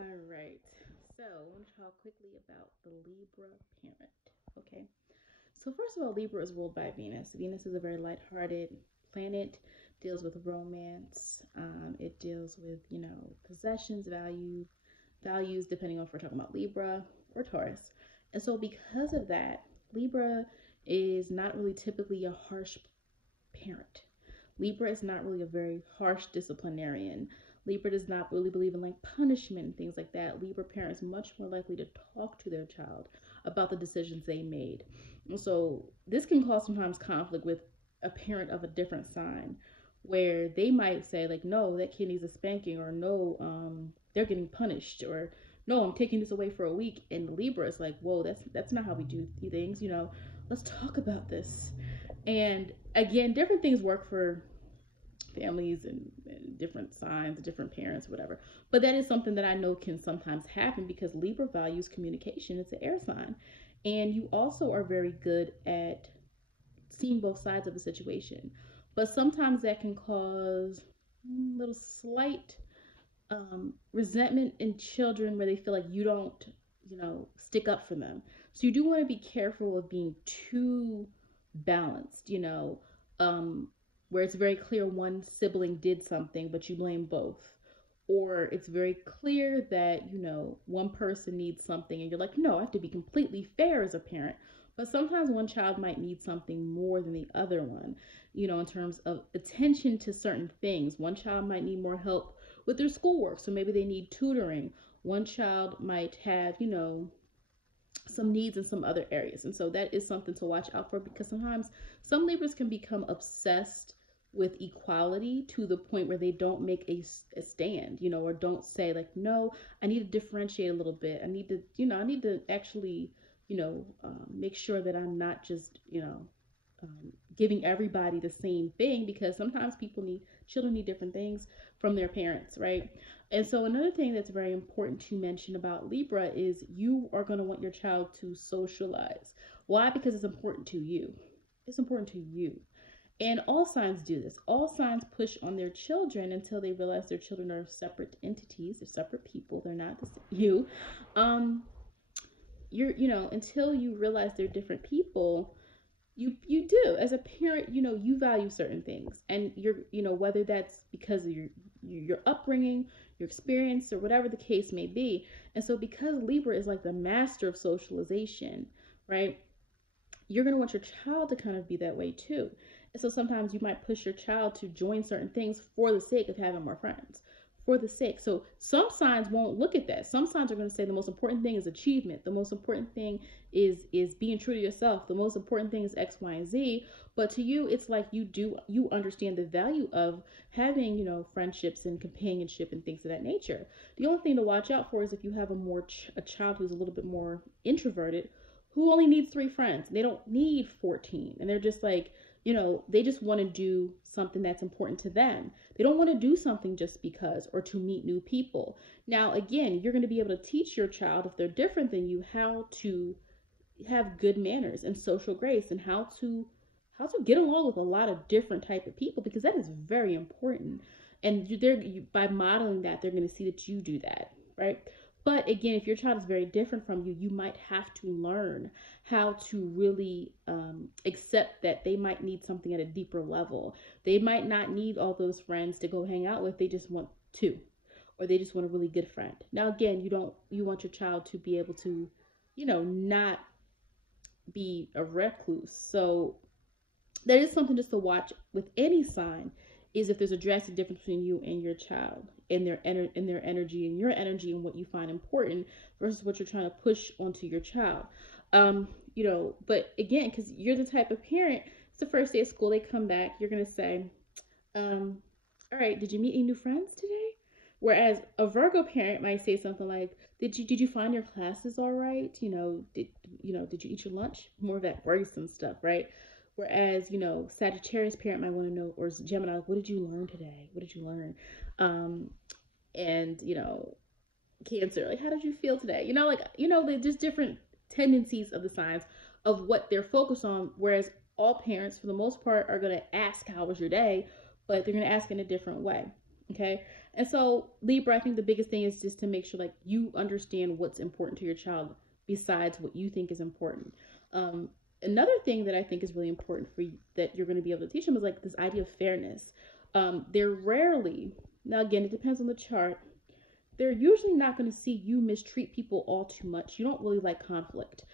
All right. So I want to talk quickly about the Libra parent. Okay. So first of all, Libra is ruled by Venus. Venus is a very lighthearted planet. Deals with romance. It deals with possessions, values, depending on if we're talking about Libra or Taurus. And so because of that, Libra is not really typically a harsh parent. Libra is not really a very harsh disciplinarian. Libra does not really believe in like punishment and things like that. Libra parents much more likely to talk to their child about the decisions they made. And so this can cause sometimes conflict with a parent of a different sign where they might say like, no, that kid needs a spanking, or no, they're getting punished, or no, I'm taking this away for a week. And Libra is like, whoa, that's not how we do things. Let's talk about this. And again, different things work for families and different signs, different parents, whatever. But that is something that I know can sometimes happen because Libra values communication. It's an air sign. And you also are very good at seeing both sides of a situation. But sometimes that can cause a little slight resentment in children where they feel like you don't, stick up for them. So you do want to be careful of being too balanced, where it's very clear one sibling did something, but you blame both. Or it's very clear that, one person needs something and you're like, no, I have to be completely fair as a parent. But sometimes one child might need something more than the other one, in terms of attention to certain things. One child might need more help with their schoolwork, so maybe they need tutoring. One child might have, some needs in some other areas. And so that is something to watch out for because sometimes some Libras can become obsessed with equality to the point where they don't make a stand, or don't say like, no, I need to differentiate a little bit. I need to actually, make sure that I'm not just, giving everybody the same thing because sometimes children need different things from their parents, right? And so another thing that's very important to mention about Libra is you are going to want your child to socialize. Why? Because it's important to you. It's important to you. And all signs do this. All signs push on their children until they realize their children are separate entities. They're separate people. They're not you. Um, until you realize they're different people, you do as a parent, you value certain things, and whether that's because of your upbringing, your experience, or whatever the case may be. And so because Libra is like the master of socialization, right, you're going to want your child to kind of be that way too. And so sometimes you might push your child to join certain things for the sake of having more friends, for the sake. So some signs won't look at that. Some signs are going to say the most important thing is achievement. The most important thing is being true to yourself. The most important thing is X, Y, and Z. But to you, it's like you understand the value of having, friendships and companionship and things of that nature. The only thing to watch out for is if you have a child who's a little bit more introverted, who only needs 3 friends. They don't need 14. And they're just like, they just want to do something that's important to them. They don't want to do something just because or to meet new people. Now, again, you're going to be able to teach your child, if they're different than you, how to have good manners and social grace, and how to get along with a lot of different type of people, because that is very important. And by modeling that, they're going to see that you do that, right? But again, if your child is very different from you, you might have to learn how to really accept that they might need something at a deeper level. They might not need all those friends to go hang out with. They just want two, or they just want a really good friend. Now, again, you want your child to be able to, not be a recluse. So that is something just to watch with any sign, is if there's a drastic difference between you and your child, in their energy and your energy, and what you find important versus what you're trying to push onto your child. But again, because you're the type of parent, it's the first day of school, they come back, you're gonna say, all right, did you meet any new friends today? Whereas a Virgo parent might say something like, did you find your classes all right? Did you eat your lunch? More of that worrisome stuff, right? Whereas, Sagittarius parent might want to know, or Gemini, what did you learn today? What did you learn? And, Cancer, like, how did you feel today? They're just different tendencies of the signs of what they're focused on. Whereas all parents, for the most part, are going to ask, how was your day? But they're going to ask in a different way. Okay. And so Libra, I think the biggest thing is just to make sure like you understand what's important to your child besides what you think is important. Um, Another thing that I think is really important for you that you're going to be able to teach them is like this idea of fairness. They're rarely, now again, it depends on the chart, they're usually not going to see you mistreat people all too much. You don't really like conflict.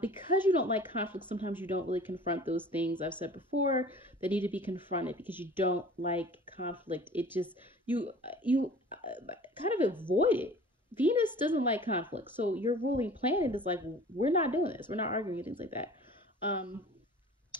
Because you don't like conflict, sometimes you don't really confront those things I've said before that need to be confronted because you don't like conflict. It just, kind of avoid it. Venus doesn't like conflict. So your ruling planet is like, we're not doing this. We're not arguing and things like that. Um,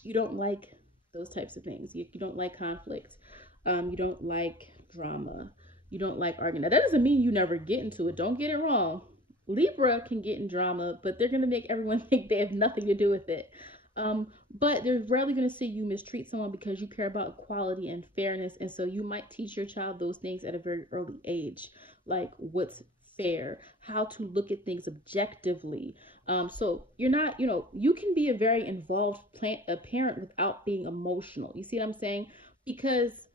you don't like those types of things. You don't like conflict. You don't like drama. You don't like arguing. Now, that doesn't mean you never get into it. Don't get it wrong. Libra can get in drama, but they're going to make everyone think they have nothing to do with it. But they're rarely going to see you mistreat someone because you care about equality and fairness. And so you might teach your child those things at a very early age, like what's fair, how to look at things objectively. So you're not, you can be a very involved a parent without being emotional. You see what I'm saying? Because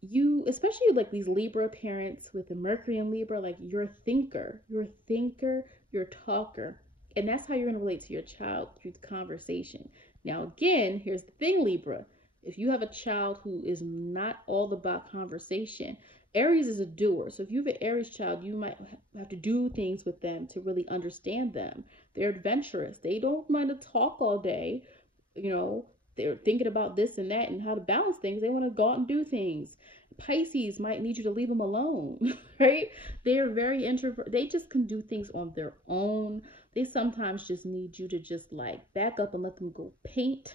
you, especially like these Libra parents with the Mercury in Libra, like you're a thinker, you're a talker. And that's how you're going to relate to your child through the conversation. Now, again, here's the thing, Libra. If you have a child who is not all about conversation, Aries is a doer. So if you have an Aries child, you might have to do things with them to really understand them. They're adventurous. They don't mind to talk all day. They're thinking about this and that and how to balance things. They want to go out and do things. Pisces might need you to leave them alone, right? They're very introvert. They just can do things on their own. They sometimes just need you to just like back up and let them go paint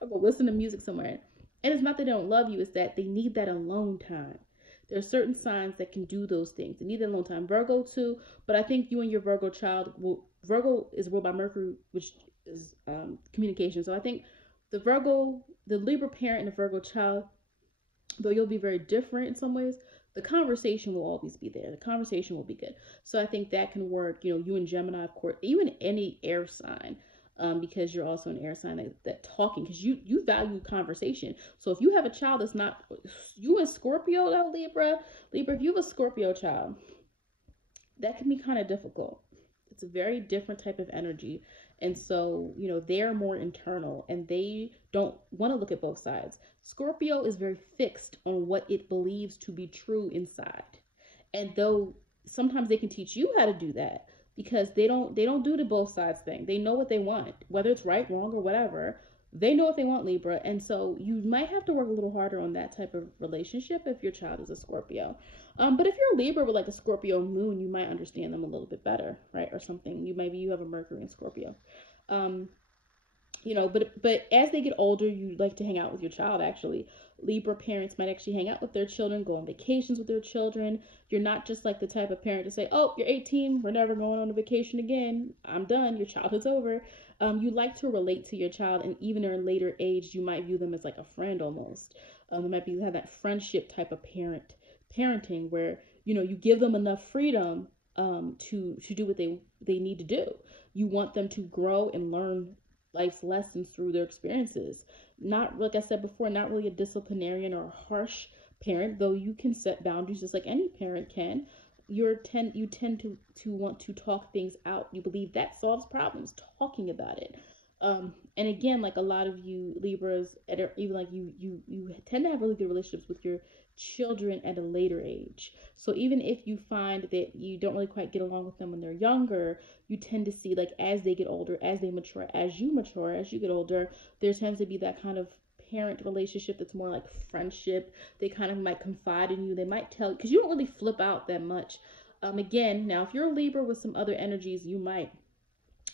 or go listen to music somewhere. And it's not that they don't love you, it's that they need that alone time. There are certain signs that can do those things. They need that alone time. Virgo too, but I think you and your Virgo child Virgo is ruled by Mercury, which is communication. So I think the Libra parent and the Virgo child, though you'll be very different in some ways, the conversation will always be there. The conversation will be good. So I think that can work. You and Gemini, of course, even any air sign, because you're also an air sign that talking, because you value conversation. So if you have a child that's not, you and Scorpio, though, Libra, if you have a Scorpio child, that can be kind of difficult. It's a very different type of energy. And so, they're more internal and they don't want to look at both sides. Scorpio is very fixed on what it believes to be true inside. And though sometimes they can teach you how to do that because they don't do the both sides thing. They know what they want, whether it's right, wrong, or whatever. They know what they want, Libra. And so you might have to work a little harder on that type of relationship if your child is a Scorpio. But if you're a Libra with like a Scorpio moon, you might understand them a little bit better, right? Or something. You have a Mercury in Scorpio. But as they get older, you like to hang out with your child, actually. Libra parents might actually hang out with their children, go on vacations with their children. You're not just like the type of parent to say, oh, you're 18, we're never going on a vacation again. I'm done. Your childhood's over. You like to relate to your child, and even in a later age, you might view them as like a friend almost. It might be have that friendship type of parenting where, you give them enough freedom to do what they need to do. You want them to grow and learn life's lessons through their experiences. Not, like I said before, not really a disciplinarian or a harsh parent, though you can set boundaries just like any parent can. You tend to want to talk things out. You believe that solves problems, talking about it. And again, like a lot of you Libras, even like you tend to have really good relationships with your children at a later age. So even if you find that you don't really quite get along with them when they're younger, you tend to see like as they get older, as they mature, as you get older, there tends to be that kind of parent relationship that's more like friendship. They kind of might confide in you. They might tell, because you don't really flip out that much. Again, now if you're a Libra with some other energies, you might.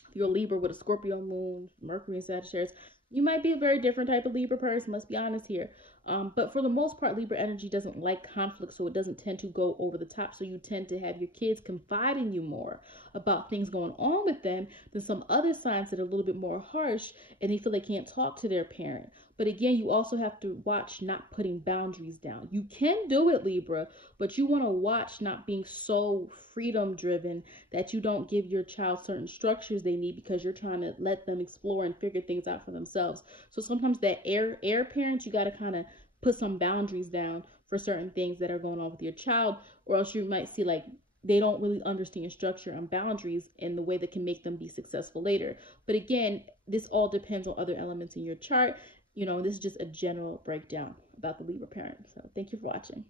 If you're a Libra with a Scorpio moon, Mercury and Sagittarius, you might be a very different type of Libra person. Let's be honest here. But for the most part, Libra energy doesn't like conflict, so it doesn't tend to go over the top. So you tend to have your kids confide in you more about things going on with them than some other signs that are a little bit more harsh and they feel they can't talk to their parent. But again, you also have to watch not putting boundaries down. You can do it, Libra, but you want to watch not being so freedom driven that you don't give your child certain structures they need because you're trying to let them explore and figure things out for themselves. So sometimes that air parents, you got to kind of put some boundaries down for certain things that are going on with your child, or else you might see like they don't really understand structure and boundaries in the way that can make them be successful later. But again, this all depends on other elements in your chart. This is just a general breakdown about the Libra parent. So thank you for watching.